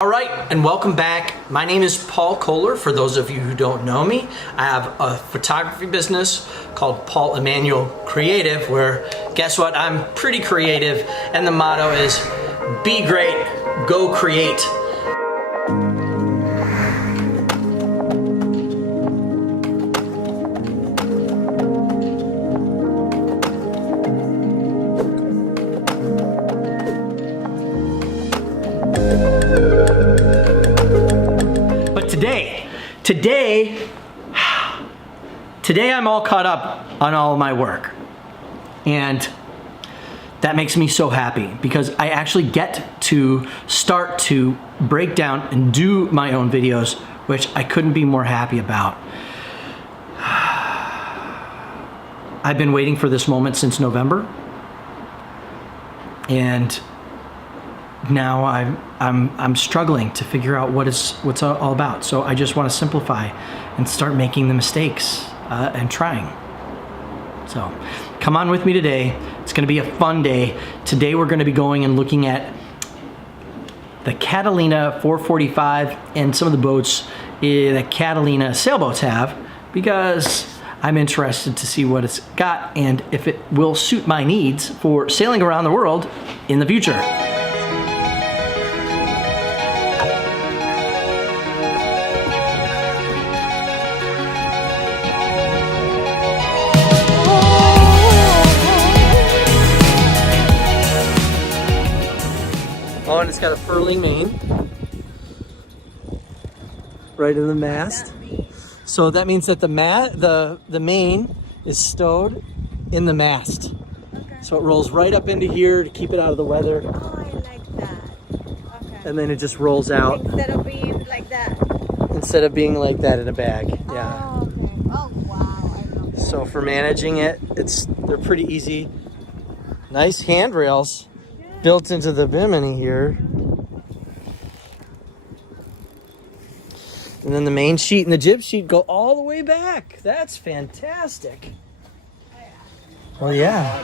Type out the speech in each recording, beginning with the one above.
All right, and welcome back. My name is Paul Kohler. For those of you who don't know me, I have a photography business called Paul Emanuel Creative, where guess what? I'm pretty creative, and the motto is be great, go create. Today I'm all caught up on all of my work, and that makes me so happy because I actually get to start to break down and do my own videos, which I couldn't be more happy about. I've been waiting for this moment since November, and now I'm struggling to figure out what's all about. So I just want to simplify and start making the mistakes and trying. So come on with me today. It's going to be a fun day. Today we're going to be going and looking at the Catalina 445 and some of the boats that Catalina sailboats have, because I'm interested to see what it's got and if it will suit my needs for sailing around the world in the future. Oh, and it's got a furling main right in the mast. So that means that the main is stowed in the mast. Okay. So it rolls right up into here to keep it out of the weather. Oh, I like that. Okay. And then it just rolls out. Instead of being like that. Instead of being like that in a bag. Yeah. Oh, okay. Oh, wow. I love that. So for managing it, they're pretty easy. Nice handrails built into the bimini here. And then the main sheet and the jib sheet go all the way back. That's fantastic. Well, yeah.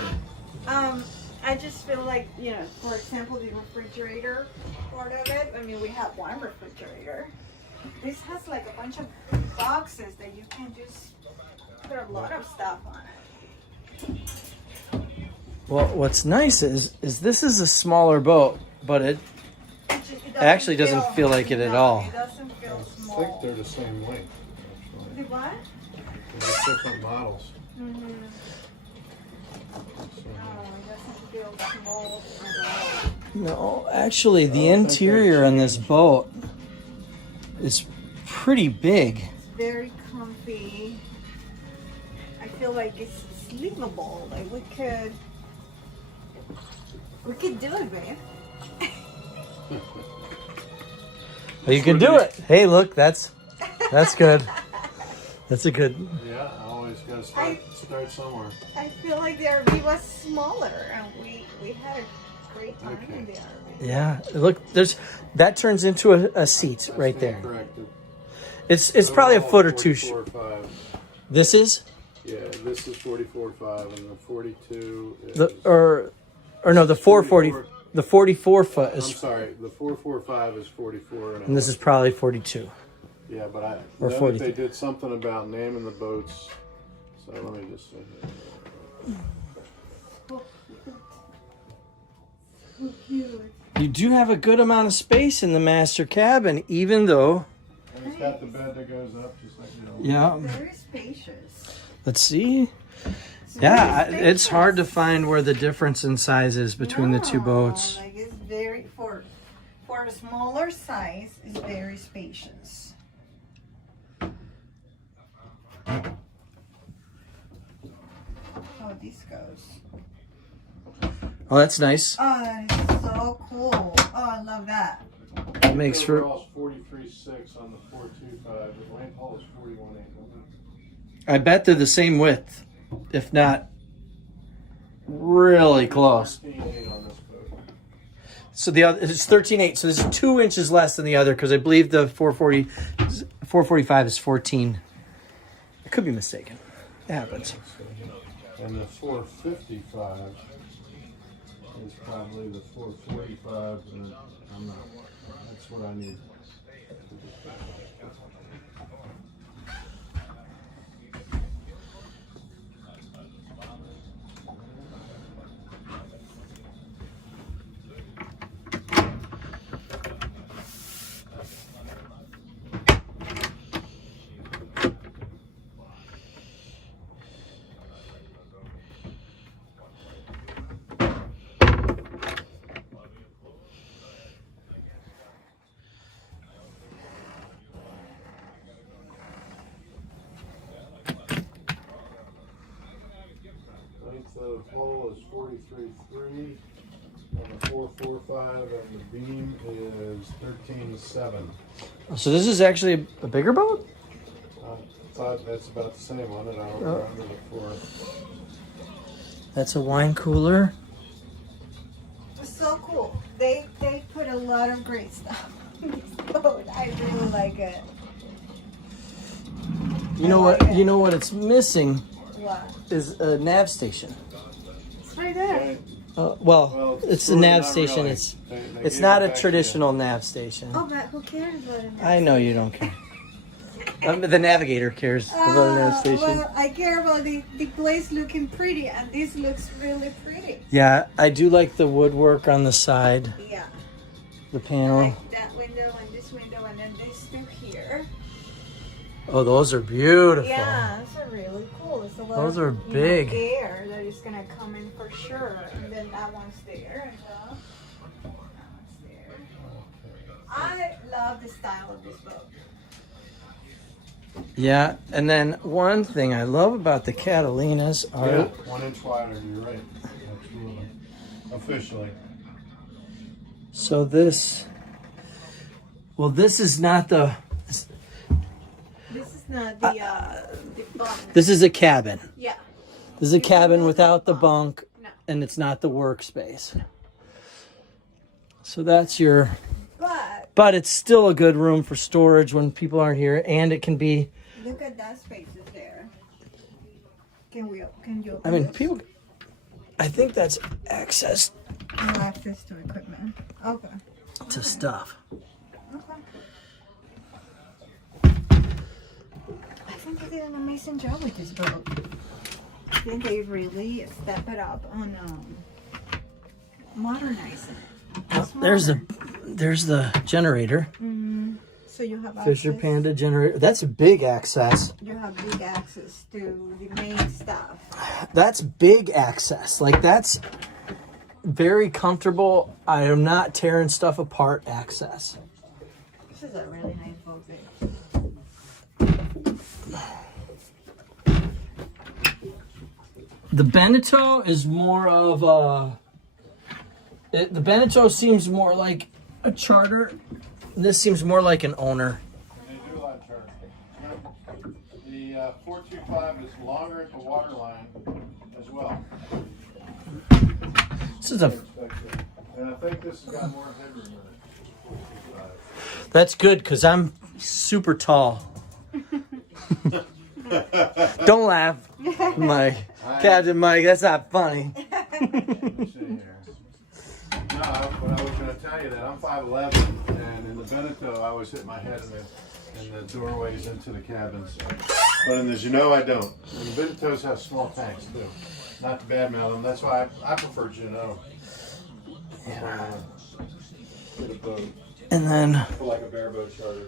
I just feel like, you know, for example, the refrigerator part of it. I mean, we have one refrigerator. This has like a bunch of boxes that you can just put a lot of stuff on it. Well, what's nice is this is a smaller boat, but it actually doesn't feel like it at all. It doesn't feel small. I think they're the same length. The what? They're different models. Mm-hmm. Oh, it doesn't feel small at all. No, actually, the interior on this boat is pretty big. It's very comfy. I feel like it's sleepable. Like we could do it, babe. Well, you can do it. Hey, look, that's good. That's a good. Yeah, I always gotta start somewhere. I feel like the RV was smaller, and we had a great time in the RV. Yeah, look, that turns into a seat right there. Corrected. It's probably a foot or two. 44.5. This is. Yeah, this is 44.5, and the 42 is. The 440. The 44 foot I'm is. sorry, the 445 is 44. And this is probably 42. Yeah, but I Or know 40. that they did something about naming the boats. So let me just say that. So cute. You do have a good amount of space in the master cabin, even though. And it's got the bed that goes up, just like Yeah. Very spacious. Let's see. Yeah, it's hard to find where the difference in size is between the two boats. Like it's very for a smaller size, it's very spacious. How this goes. Oh, that's nice. Oh, that is so cool. Oh, I love that. It makes for. Overall is 43.6 on the 425. The lane haul is 41.8. I bet they're the same width, if not really close. 13.8 on this boat. So the other it's 13.8. So this is 2 inches less than the other, because I believe the 445 is 14. I could be mistaken. It happens. And the 455 is probably the 445, and I'm not. That's what I need. The pole is 43.3 and the 445 and the beam is 13.7. So this is actually a bigger boat? I thought that's about the same on it. I'll go under the floor. That's a wine cooler. It's so cool. They put a lot of great stuff on this boat. I really like it. You know what? You know what it's missing What? is a nav station. It's right there. Well, it's a really nav not station. really. It's They it's gave not it a back to traditional nav station. Oh, but who cares about it? I know you don't care. The navigator cares about a nav station. Well, I care about the place looking pretty, and this looks really pretty. Yeah, I do like the woodwork on the side, Yeah. the panel. Like that window and this window, and then these two here. Oh, those are beautiful. Yeah, those are really cool. It's a lot Those of, are big. air that is gonna come in for sure, and then that one's there as well. That one's there. I love the style of this boat. Yeah, and then one thing I love about the Catalinas are Yeah, 1 inch wider. You're right. Absolutely. Officially. so this. Well, this is not the. This is not the bunk. This is a cabin. Yeah. This is a cabin without the bunk, No. and it's not the workspace. So that's your. But it's still a good room for storage when people aren't here, and it can be. Look at that space is there. Can you open I mean, this? people. I think that's access No access to equipment. Okay. to stuff. Okay. I think they did an amazing job with this boat. I think they really stepped it up on modernizing it. It's There's the generator. Mm-hmm. So you have Fisher access, Panda generator. That's a big access. You have big access to the main stuff. That's big access. Like that's very comfortable. I am not tearing stuff apart access. This is a really nice boat. The Beneteau is more of a. The Beneteau seems more like a charter. This seems more like an owner. And they do a lot of charging. The 425 is longer at the waterline as well. This is a. And I think this has got more headroom in it. That's good because I'm super tall. Don't laugh, Mike. Captain Mike. That's not funny. Let me see here. No, but I was going to tell you that I'm 5'11", and in the Beneteau, I always hit my head in the doorways into the cabins. But in the Genoa, I don't. And the Beneteaus have small tanks too. Not to badmouth them. That's why I prefer Genoa. Yeah. Get a boat. And then, For like a bareboat charter.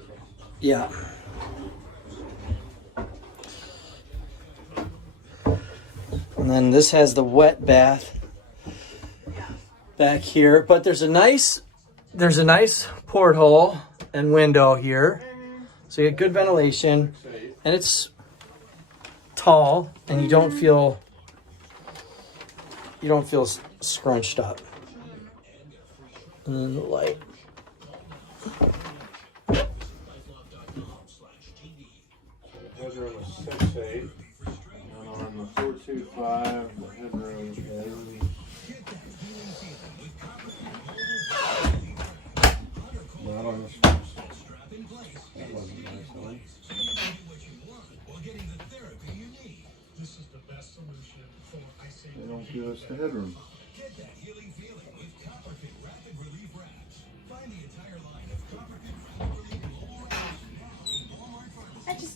yeah. And then this has the wet bath back here, but there's a nice porthole and window here, so you get good ventilation, and it's tall, and you don't feel scrunched up. And then the light. Headroom is 6'8", and on the 425, the headroom is not on this one. That wasn't nice, huh? They don't give us the headroom.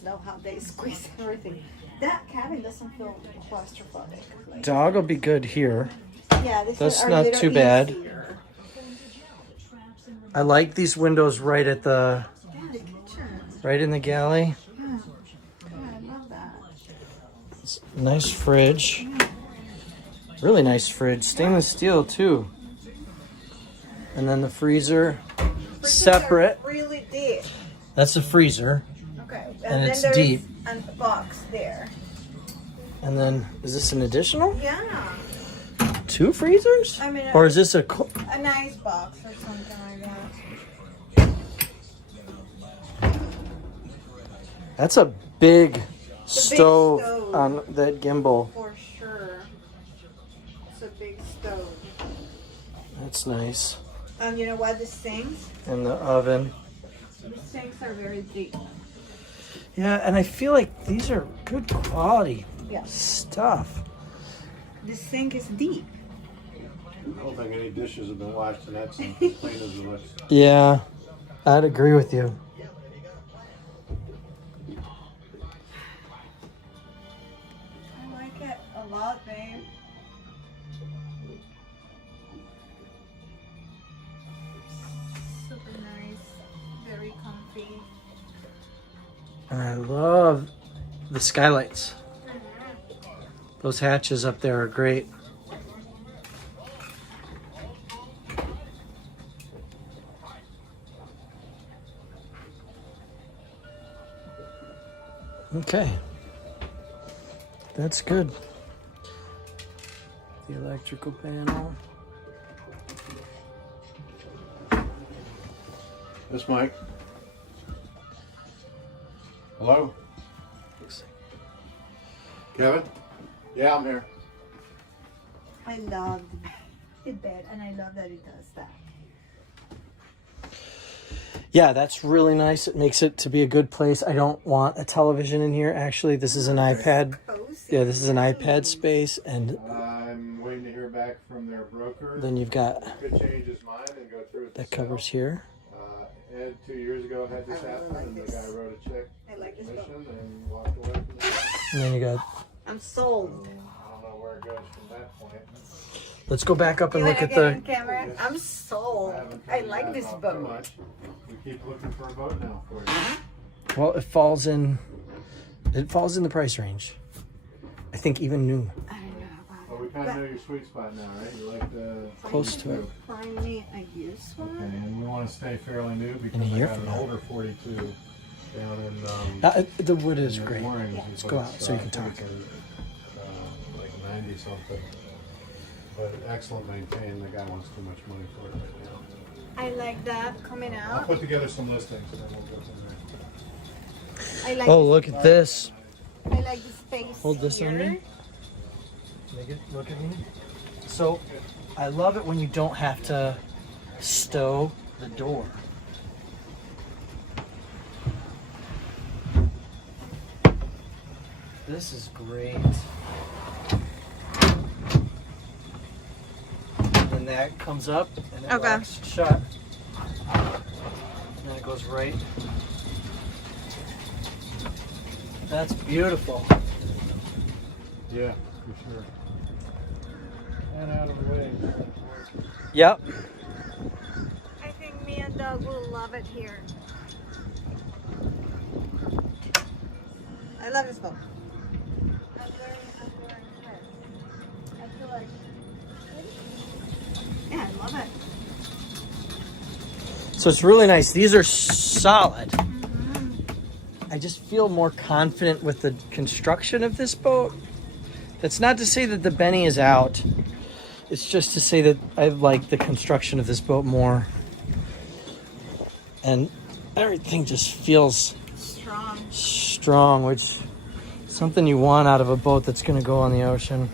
just know how they squeeze everything. That cabin doesn't feel claustrophobic. Like, Dog will be good here. yeah, this That's is not little too bad. easier. I like these windows right at the Yeah, the kitchen. right in the galley. Yeah, I love that. It's a nice fridge. Really nice fridge. Stainless steel too. And then the freezer Freezers separate. are really deep. That's the freezer. Okay, And then it's there deep. is a box there. And then is this an additional? Yeah, 2 freezers? I mean, Or is this a a nice box or something like that. That's a big big stove stove. on that gimbal. For sure. It's a big stove. That's nice. And you know what? The sinks? And the oven. The sinks are very deep. Yeah, and I feel like these are good quality Yeah. stuff. The sink is deep. I don't think any dishes have been washed and that's as clean as it looks. Yeah, I'd agree with you. I like it a lot, babe. Super nice. Very comfy. And I love the skylights. Those hatches up there are great. Okay. That's good. The electrical panel. This Mike. Hello? Kevin? Yeah, I'm here. I love the bed, and I love that it does that. Yeah, that's really nice. It makes it to be a good place. I don't want a television in here. Actually, this is an iPad. Cozy. Yeah, this is an iPad space, and I'm waiting to hear back from their broker. then you've got Could change his mind and go through with that the covers sale. here. Ed 2 years ago had this I really happen, like and the this. guy wrote a check I like this commission book. and walked away from the house. And then you got, I'm sold. I don't know where it goes from that point. let's go back up and look at Again, the, camera. I'm sold. I like this Not too boat. much. We keep looking for a boat now for you. well, it falls in the price range. I think even new. I don't know about Well, we kind of know your sweet spot now, right? You like the Close to it. Find me a used Okay, one. and we want to stay fairly new because In a I year got from an now. older 42 down in The wood is in great. Orange, Let's but go it's, out so you can I think talk. it's like 90 something. But excellent maintained. The guy wants too much money for it right now. I like that coming I'll out. put together some listings and then we'll go from there. I like. Oh, look at this. I like the space. Hold this on here. me. Make it look at me. So, I love it when you don't have to stow the door. This is great. And that comes up and it Okay. locks shut. And then it goes right. That's beautiful. Yeah, for sure. And out of the way. Yep. I think me and Doug will love it here. I love this boat. I'm wearing shirt. I feel like. Yeah, I love it. So it's really nice. These are solid. I just feel more confident with the construction of this boat. That's not to say that the Benny is out. It's just to say that I like the construction of this boat more. And everything just feels strong, which is something you want out of a boat that's going to go on the ocean.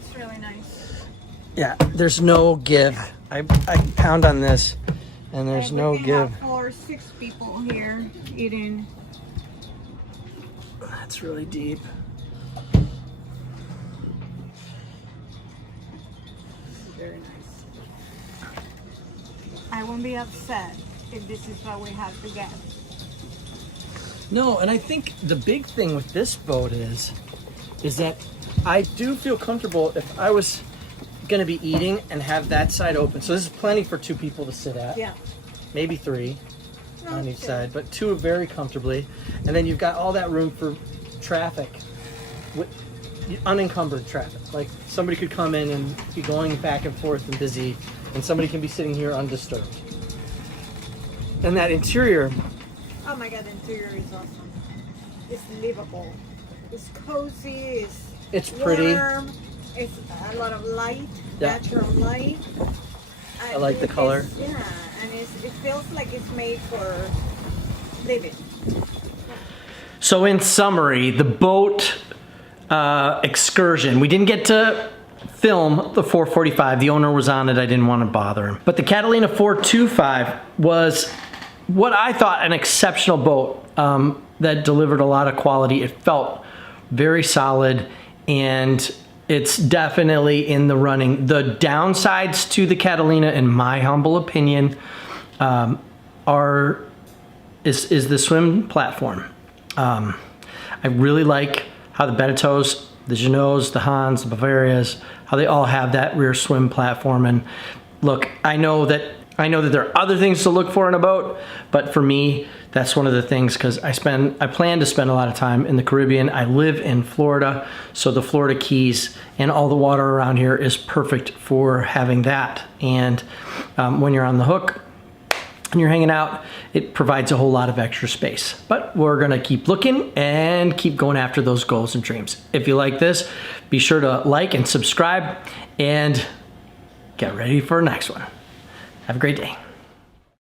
It's really nice. Yeah, there's no give. I pound on this, and there's And no we can give. have 4 or 6 people here eating. That's really deep. Very nice. I won't be upset if this is what we have to get. No, and I think the big thing with this boat is that I do feel comfortable if I was gonna be eating and have that side open. So this is plenty for 2 people to sit at. Yeah. Maybe 3 on each Okay. side, but 2 very comfortably. And then you've got all that room for traffic, with unencumbered traffic. Like somebody could come in and be going back and forth and busy, and somebody can be sitting here undisturbed. And that interior, Oh my god, the interior is awesome. It's livable. It's cozy. it's pretty. Warm. It's a lot of light, Yeah. natural light. I like the color. Yeah, and it feels like it's made for living. So in summary, the boat excursion, we didn't get to film the 445. The owner was on it. I didn't want to bother him. But the Catalina 425 was what I thought an exceptional boat that delivered a lot of quality. It felt very solid, and it's definitely in the running. The downsides to the Catalina, in my humble opinion, is the swim platform. I really like how the Beneteaus, the Genots, the Hans, the Bavarias, how they all have that rear swim platform. And look, I know that there are other things to look for in a boat, but for me, that's one of the things, because I plan to spend a lot of time in the Caribbean. I live in Florida, so the Florida Keys and all the water around here is perfect for having that. And when you're on the hook and you're hanging out, it provides a whole lot of extra space. But we're gonna keep looking and keep going after those goals and dreams. If you like this, be sure to like and subscribe, and get ready for the next one. Have a great day.